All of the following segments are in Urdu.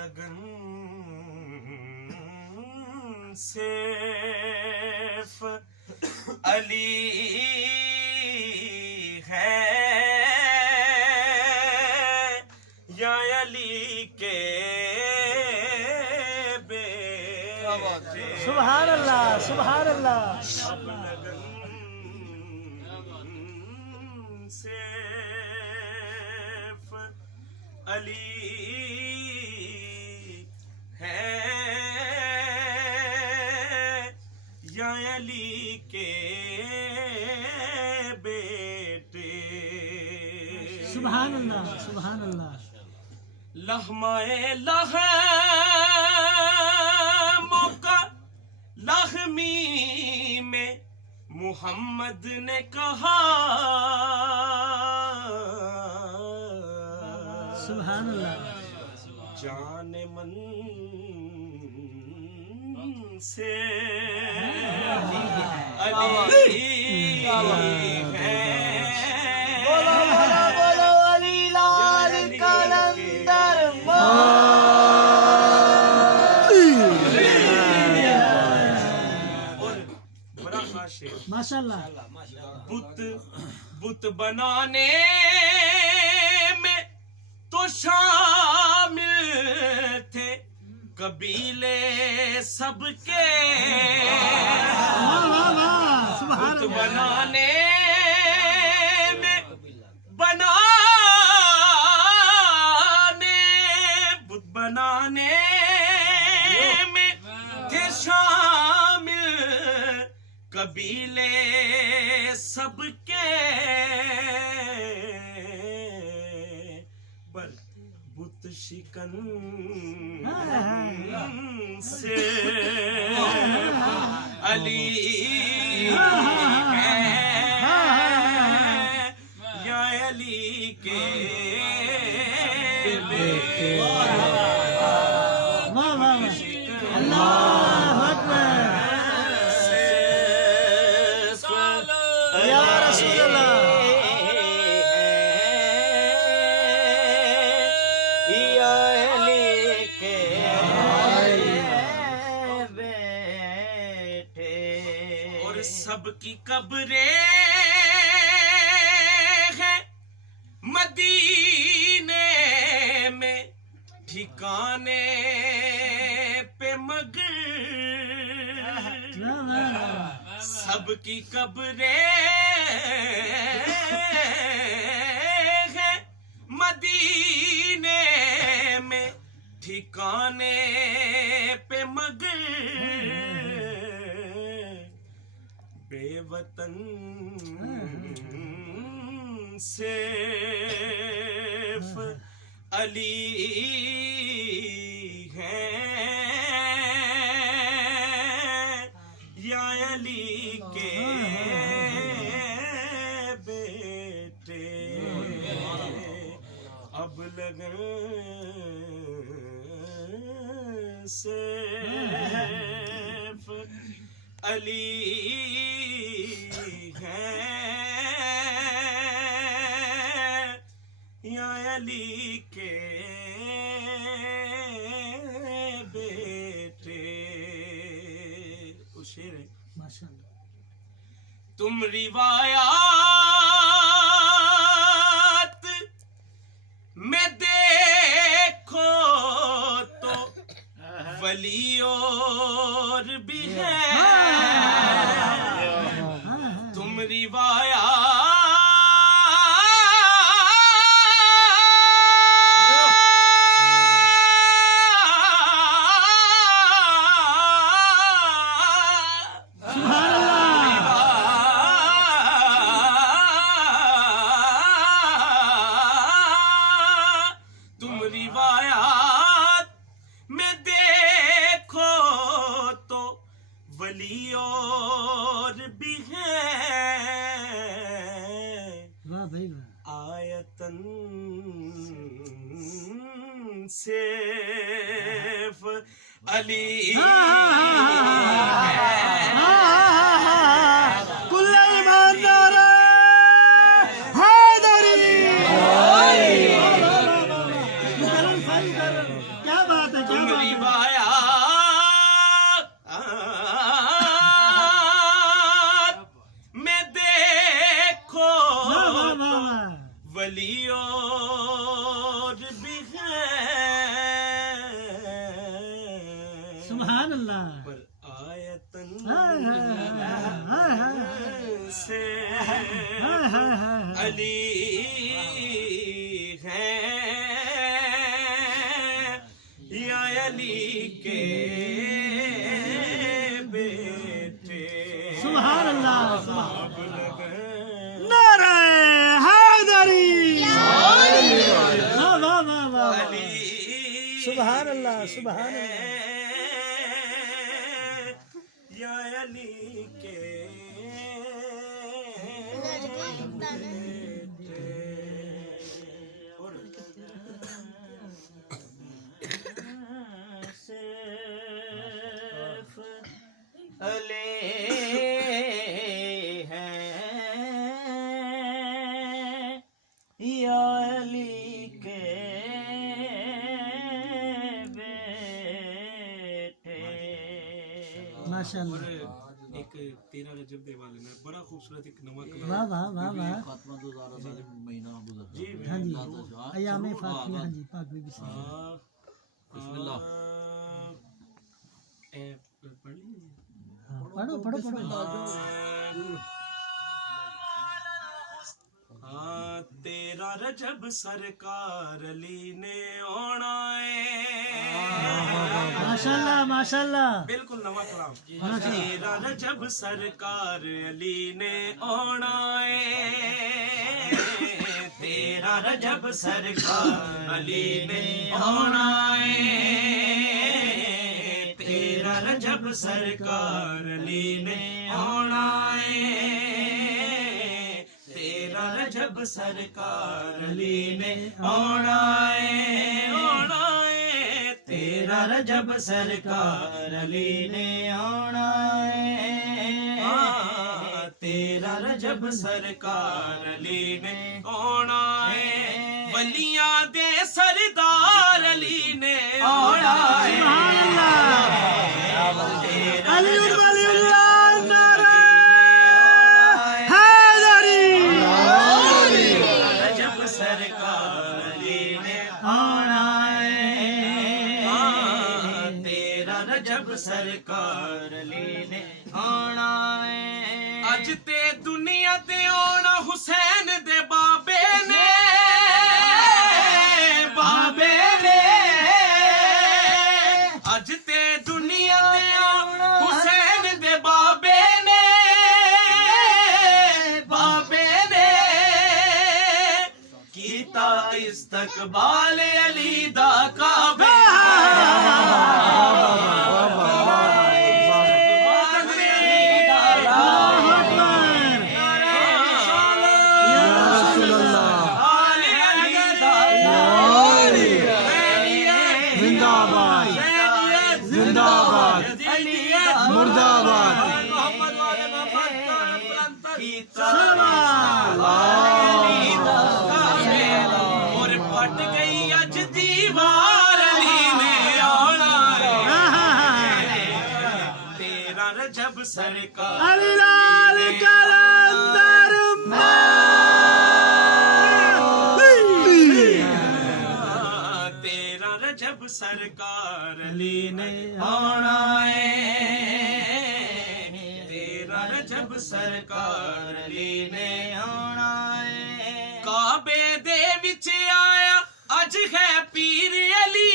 لگن سیف علی ہے یا علی کے بیٹے. سبحان اللہ سبحان اللہ. اب لگن سیف علی ہے یا علی کے بیٹے. سبحان اللہ سبحان اللہ. لہمائے لہموں کا لہمی میں محمد نے کہا سبحان اللہ. جان من سے علی ہے. بولو علی لال کلندر اور بڑا خاص شعر. ماشاء اللہ. بت بنانے میں تو شامل تھے قبیلے سب کے. بت بنانے میں بت بنانے میں تھے شامل قبیلے سب کے. پر بت شکن سے علی ہے یا علی کے بیٹے. اللہ اکبر. یا رسول اللہ. یا علی کے بیٹے. اور سب کی قبریں ہیں مدینے میں ٹھکانے پہ مگر. سب کی قبریں ہیں مدینے میں ٹھکانے پہ مگر. بے وطن سیف علی ہے یا علی کے بیٹے. اب لگن سیف علی ہے یا علی کے بیٹے. وہ شعر ہے. ماشاء اللہ. تم روایات میں دیکھو تو ولی اور بھی ہے. تم روایات میں دیکھو تو ولی اور بھی ہے. واہ بھائی واہ. آیتن سیف علی کل ایماندار حیدری. کیا بات ہے. علی ہے یا علی کے بیٹے سبحان اللہ نعرہ حیدری واہ واہ واہ واہ سبحان اللہ سبحان اللہ یا علی کے علی ہے یا علی کے بیٹے ماشاء اللہ ایک 13 رجب دے والے نے بڑا خوبصورت ایک نواں واہ واہ واہ واہ جی ہاں جی ایام فاطمہ ہاں جی پاک بی بی سے بسم اللہ پڑھ لیجیے پڑھو پڑھو پڑھو تیرا رجب سرکار علی نے آنا ہے ماشاءاللہ ماشاءاللہ بالکل نواں کلام تیرا رجب سرکار علی نے آنا ہے تیرا رجب سرکار علی نے آنا ہے تیرا رجب سرکار علی نے آنا ہے تیرا رجب سرکار علی نے آنا ہے تیرا رجب سرکار علی نے آنا ہے تیرا رجب سرکار علی نے آنا ہے ولیاں دے سردار علی نے آنا ہے علی ولی اللہ نعرہ حیدری رجب سرکار علی نے آنا ہے تیرا رجب سرکار علی نے آنا ہے اج تے دنیا تے آنا حسین دے بابے نے اج تے دنیا تے آنا حسین دے بابے نے کیتا استقبال علی دا کعبے اور پھٹ گئی اج دیوار علی نے آنا ہے تیرا رجب سرکار علی لال کلندر تیرا رجب سرکار علی نے آنا ہے تیرا رجب سرکار علی نے آنا ہے کعبے دے وچ آیا اج ہے پیر علی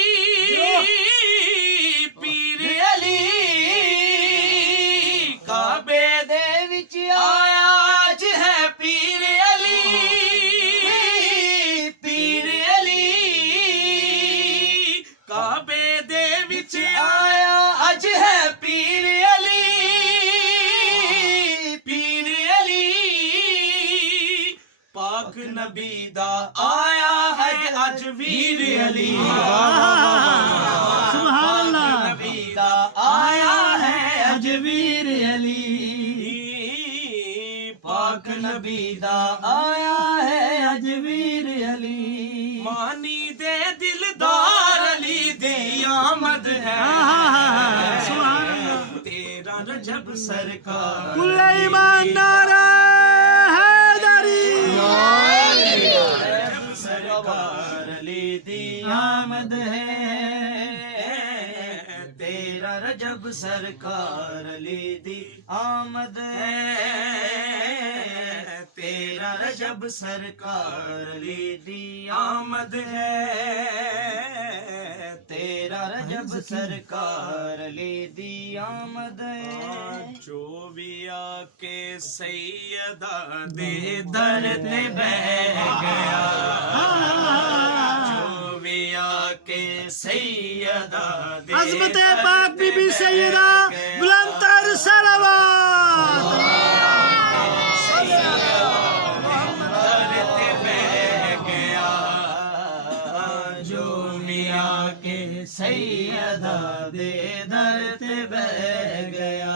کعبے دے وچ آیا اج ہے پیر علی کعبے دے وچ آیا اج ہے پیر علی پاک نبی دا آیا ہے اج ویر علی سبحان اللہ نبی دا آیا ہے اج ویر علی پاک نبی دا آیا ہے اج ویر علی مانی دے دلدار علی دی آمد ہے سبحان اللہ تیرا رجب سرکار کل ایمان نعرہ حیدری رجب سرکار علی دی آمد ہے تیرا رجب سرکار علی دی آمد ہے تیرا رجب سرکار علی دی آمد ہے تیرا رجب سرکار علی دی آمد ہے جو بھی آ کے سیدہ دے در تے بہ گیا جو بھی آ کے سیدہ دے عظمت پاک بی بی سیدہ بلند تر صلوات سیدہ دے در تے بہ گیا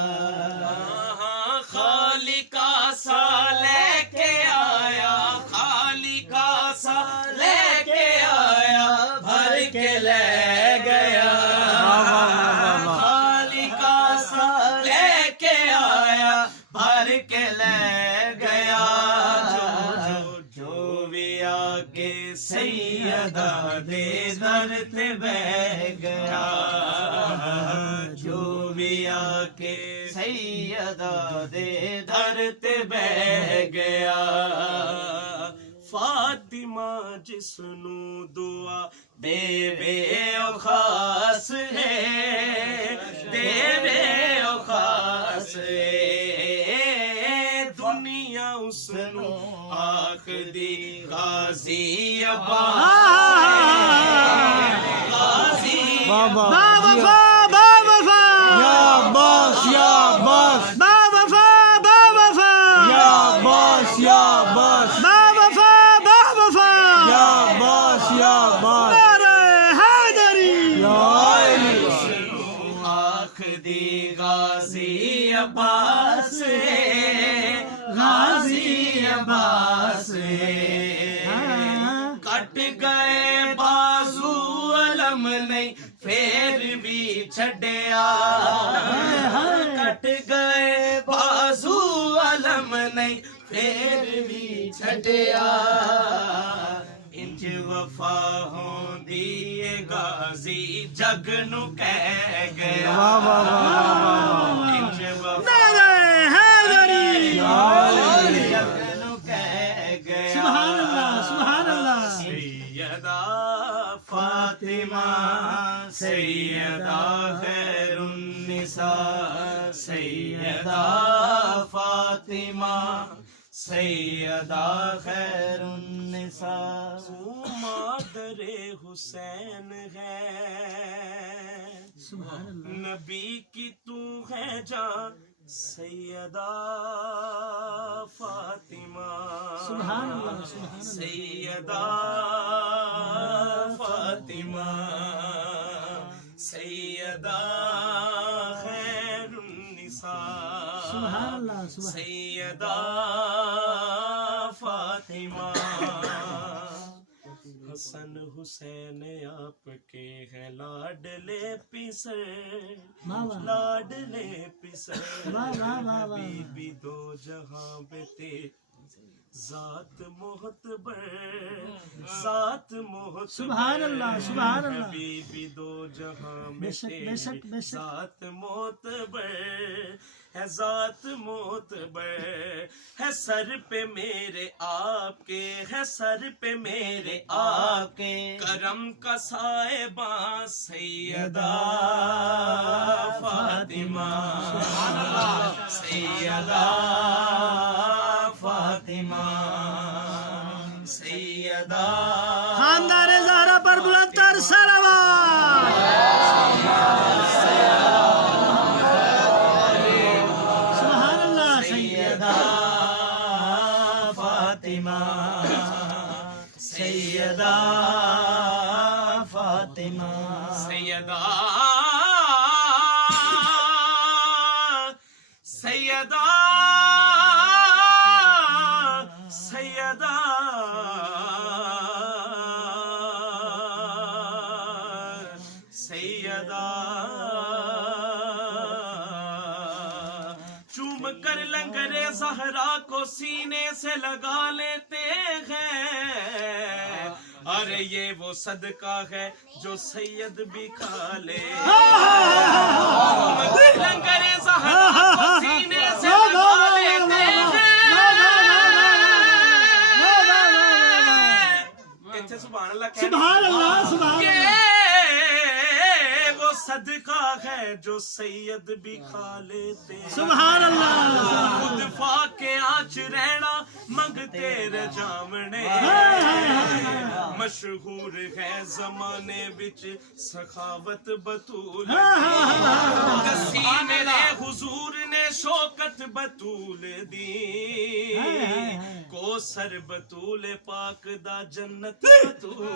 خالی کا سا لے کے آیا خالی کا سا لے کے آیا بھر کے لے گیا خالی کا سا لے کے آیا بھر کے لے گیا جو بھی آ کے سیدہ دے در تے بہ گیا جو بھی آ کے سیدہ دے در تے بہ گیا فاطمہ جس نو دعا دے وے او خاص ہے دے وے او خاص ہے دنیا اس نو آخ دی غازی با وفا با وفا یا عباس یا عباس با وفا با وفا یا عباس یا عباس با وفا با وفا یا عباس یا عباس نعرہ حیدری یا علی آخ دی غازی عباس ہے غازی عباس ہے کٹ گئے بازو علم نہیں پھر بھی چھڈیا کٹ گئے بازو علم نہیں پھر بھی چھڈیا انج وفا ہوندی اے غازی جگ نو کہہ گیا واہ واہ واہ انج وفا نعرہ حیدری جگ نو کہہ گیا سبحان اللہ سبحان اللہ سیدہ فاطمہ سیدہ خیر النساء سیدہ فاطمہ سیدہ خیر النساء مادر حسین ہے سبحان اللہ نبی کی تو ہے جان سیدہ فاطمہ سبحان اللہ سبحان اللہ سیدہ فاطمہ سیدہ خیر النساء سبحان اللہ سبحان سیدہ فاطمہ حسن حسین آپ کے ہیں لاڈلے پسر واہ واہ لاڈلے پسر واہ واہ واہ واہ بی بی دو جہاں بیتے ذات محتبر ذات محتبر سبحان اللہ سبحان اللہ بی بی دو جہاں بے شک بے شک بے شک ذات معتبر ہے ذات معتبر ہے سر پہ میرے آپ کے ہے سر پہ میرے آپ کے کرم کا صاحباں سیدہ فاطمہ سیدہ فاطمہ سیدہ خاندان زہرا پر بلند تر صلوات سبحان اللہ سیدہ فاطمہ سیدہ فاطمہ سیدہ سیدہ سیدہ سیدہ چوم کر لنگر زہرا کو سینے سے لگا لیتے ہیں ارے یہ وہ صدقہ ہے جو سید بھی کھا لے لنگر زہرا کو سینے سے لگا لیتے ہیں سبحان اللہ سبحان اللہ سبحان اللہ یہ وہ صدقہ ہے جو سید بھی کھا لیتے ہیں سبحان اللہ خود فاقے آنچ رہنا منگتے رہ جامنے مشہور ہے زمانے وچ سخاوت بطول دسی میرے حضور نے شوکت بطول دی کو سر بطول پاک دا جنت بطول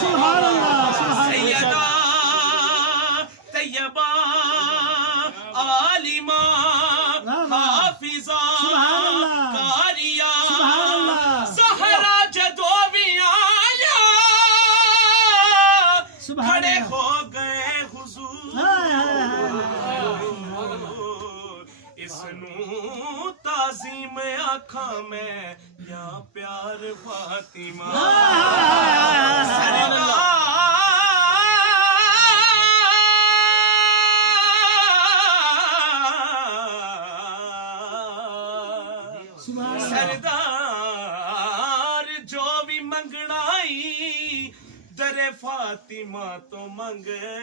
سبحان اللہ سیدہ طیبہ عالمہ حافظہ کاریہ زہرا جدو بھی آیا کھڑے ہو گئے حضور اس نو تعظیم آنکھاں میں یا پیار فاطمہ سردار جو بھی منگڑائی در فاطمہ تو منگے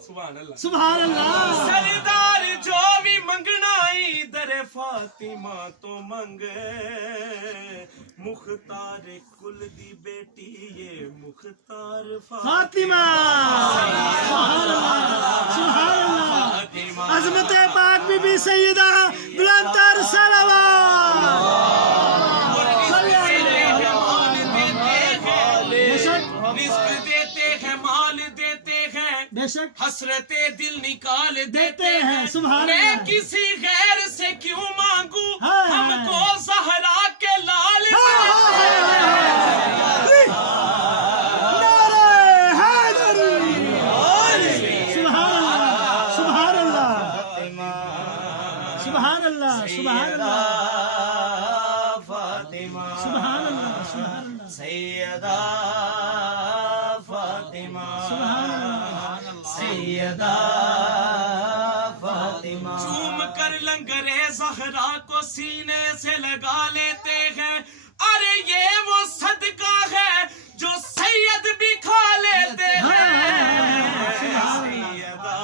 سبحان اللہ سبحان اللہ سردار جو بھی منگنائی در فاطمہ تو منگے مختار کل دی بیٹی یہ مختار فاطمہ سبحان اللہ سبحان اللہ عظمت پاک بی بی سیدہ بلند تر صلوات رزق دیتے ہیں مال دیتے ہیں بے شک حسرت دل نکال دیتے ہیں سبحان میں اللہ کسی غیر سے کیوں مانگوں ہاں، ہم کو زہرا کے لال نعرہ حیدری سبحان اللہ سبحان اللہ سبحان اللہ سبحان اللہ فاطمہ سبحان اللہ سبحان اللہ سیدہ فاطمہ سیدہ فاطمہ چوم کر لنگرے زہرا کو سینے سے لگا لیتے ہیں ارے یہ وہ صدقہ ہے جو سید بھی کھا لیتے ہیں سیدہ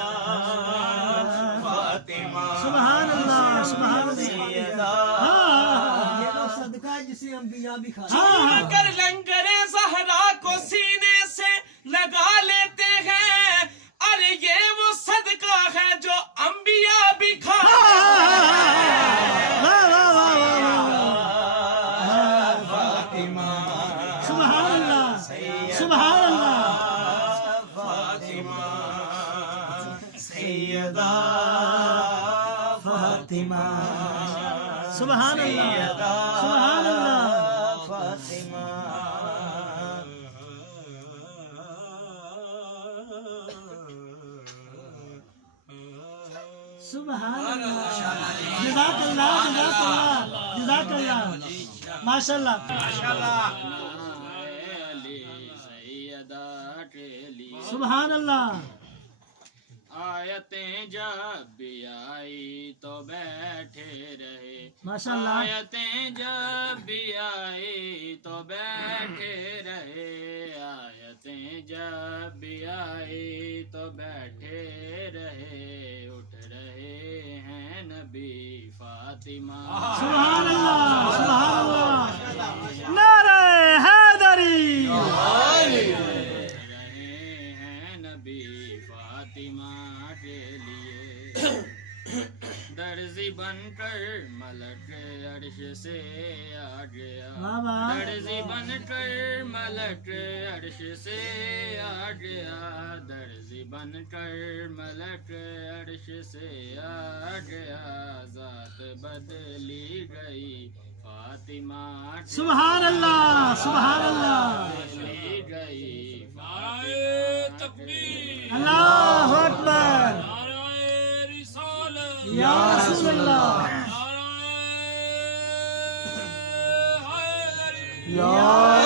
فاطمہ سبحان اللہ سبحان اللہ یہ وہ صدقہ ہے جسے انبیاء بھی کھاتے چوم کر لنگرے زہرا کو سینے سے لگا لیتے ہیں ارے یہ وہ صدقہ ہے جو انبیاء بھی کھا فاطمہ سبحان اللہ سبحان اللہ فاطمہ سیدہ فاطمہ سبحان اللہ سبحان اللہ فاطمہ سبحان اللہ جزاک اللہ جزاک اللہ جزاک اللہ ماشاء اللہ سبحان اللہ آیتیں جب بھی آئی تو بیٹھے رہے ماشاء اللہ آیتیں جب بھی آئی تو بیٹھے رہے آیتیں جب بھی آئی تو بیٹھے رہے اٹھ رہے ہیں نبی فاطمہ سبحان اللہ سبحان اللہ نعرہ حیدری رہے ہیں نبی فاطمہ کے لیے درزی بن کر ملک عرش سے آ گیا بابا درزی بن کر ملک عرش سے آ گیا درزی بن کر ملک عرش سے آ گیا ذات بدلی گئی فاطمہ سبحان اللہ سبحان اللہ بدلی گئی اللہ اکبر یا رسول اللہ یا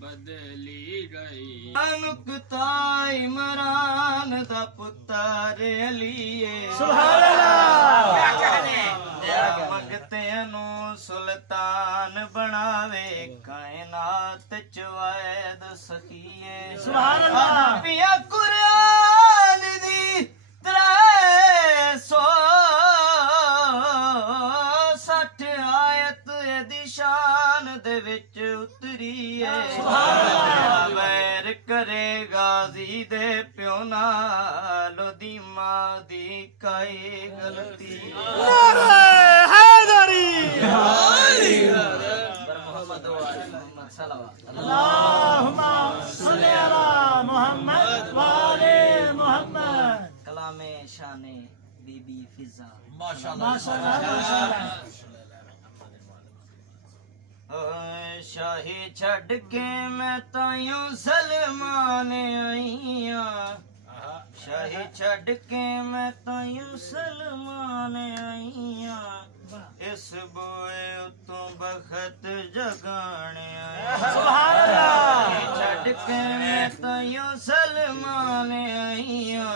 بدلی گئی نکتا عمران دا پتر علیے سبحان اللہ منگتے نو سلطان بناوے کائنات چوائد سخیے سبحان اللہ پیا قرآن دی 360 آیت دی شان دے وچ اتری ہے ویر کرے غازی دے پیو نال دی ماں دی کائی غلطی نعرہ حیدری محمد و آل محمد صلوات اللہم صلی علی محمد وآل محمد کلام شان بی بی فضا ماشاءاللہ ماشاءاللہ شاہی چھڑ کے میں تائیوں سلمان آئیاں شاہی چھڑ کے میں تائیوں سلمان آئیاں اس بوئے اتوں بخت جگانے آئیاں سبحان اللہ چھڑ کے میں تائیوں سلمان آئیاں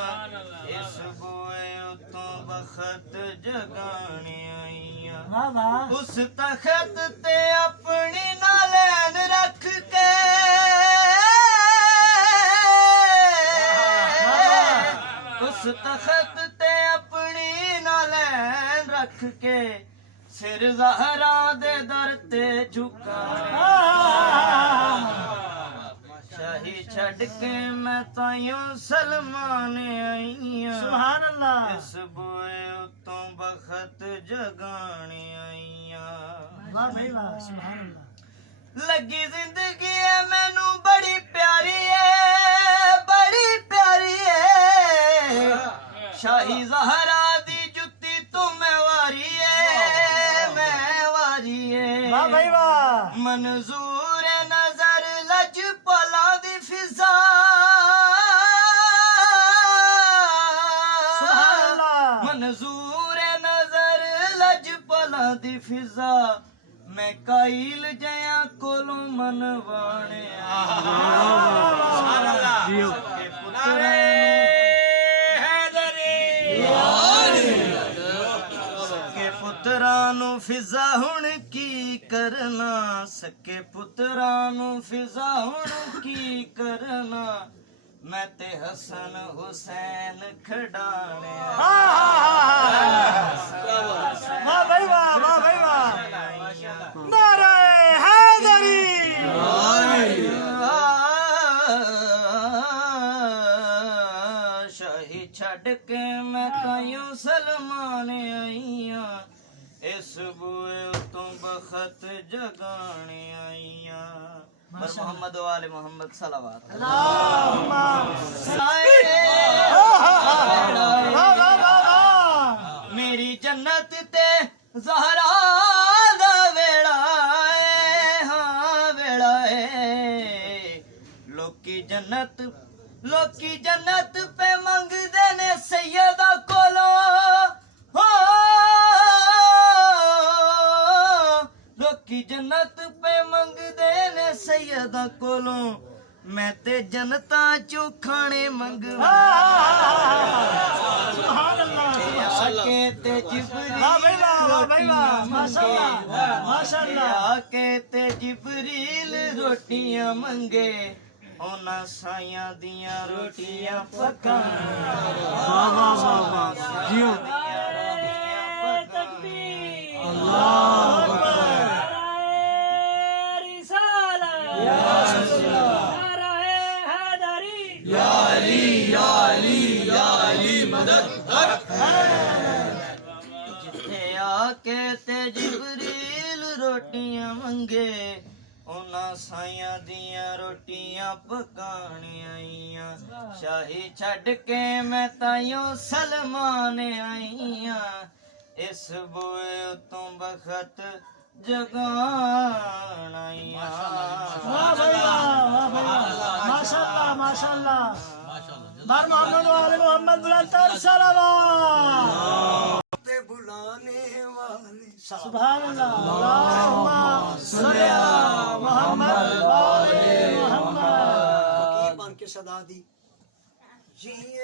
اس بوئے اتوں بخت جگانے آئیاں واہ واہ اس تخت تے اپنی نالین رکھ کے اس تخت تے اپنی نالین رکھ کے سر زہرا دے در تے جھکانے شاہی چھڑ کے میں تائیوں سلمان آئیاں سبحان اللہ اس بوئے اتوں بخت جگانے آئیاں واہ بھائی واہ سبحان اللہ لگی زندگی ہے مینوں بڑی پیاری ہے بڑی پیاری ہے شاہی زہرا دی جتی تو میں واری ہے واہ بھائی واہ منظور نظر لج پلا دی فضا سبحان اللہ منظور نظر لج پلا دی فضا میں قائل جیاں کولوں منوانے سکے پترانو فضا ہن کی کرنا سکے پترانو فضا ہن کی کرنا میں تے حسن حسین کھڑانے واہ بھائی واہ واہ بھائی واہ نعرہ حیدری شاہی چھڑ کے میں تائیوں سلمان آئیاں اس بوئے اتوں بخت جگانے آئیاں بر محمد و آل محمد صلوات اللہم واہ واہ واہ میری جنت تے زہرا دا ویڑا ہے ہاں ویڑا ہے لوکی جنت پہ منگ دینے سیدہ کولو لوکی جنت پہ منگ دینے سیدہ کولو میں تے جنتا چوں کھانے منگوا سبحان اللہ آکے تے واہ بھائی واہ واہ بھائی واہ ماشاءاللہ ماشاءاللہ آکے تے جبریل روٹیاں منگے اونا سائیاں دیاں روٹیاں پکان واہ واہ واہ واہ جیو اللہ اکبر یا رسول اللہ یا علی یا علی یا علی مدد جتھے آکے تے جبریل روٹیاں منگے اونا سائیاں دیاں روٹیاں پکانے آئیاں شاہی چھڑ کے میں تائیوں سلمان آئیاں اس بوئے اتوں بخت جگان آئیاں واہ بھائی واہ بھائی واہ ماشاءاللہ ماشاءاللہ بر محمد وآل محمد بلند تر صلوات سبحان اللہ اللہم صلی علی محمد آدی یہ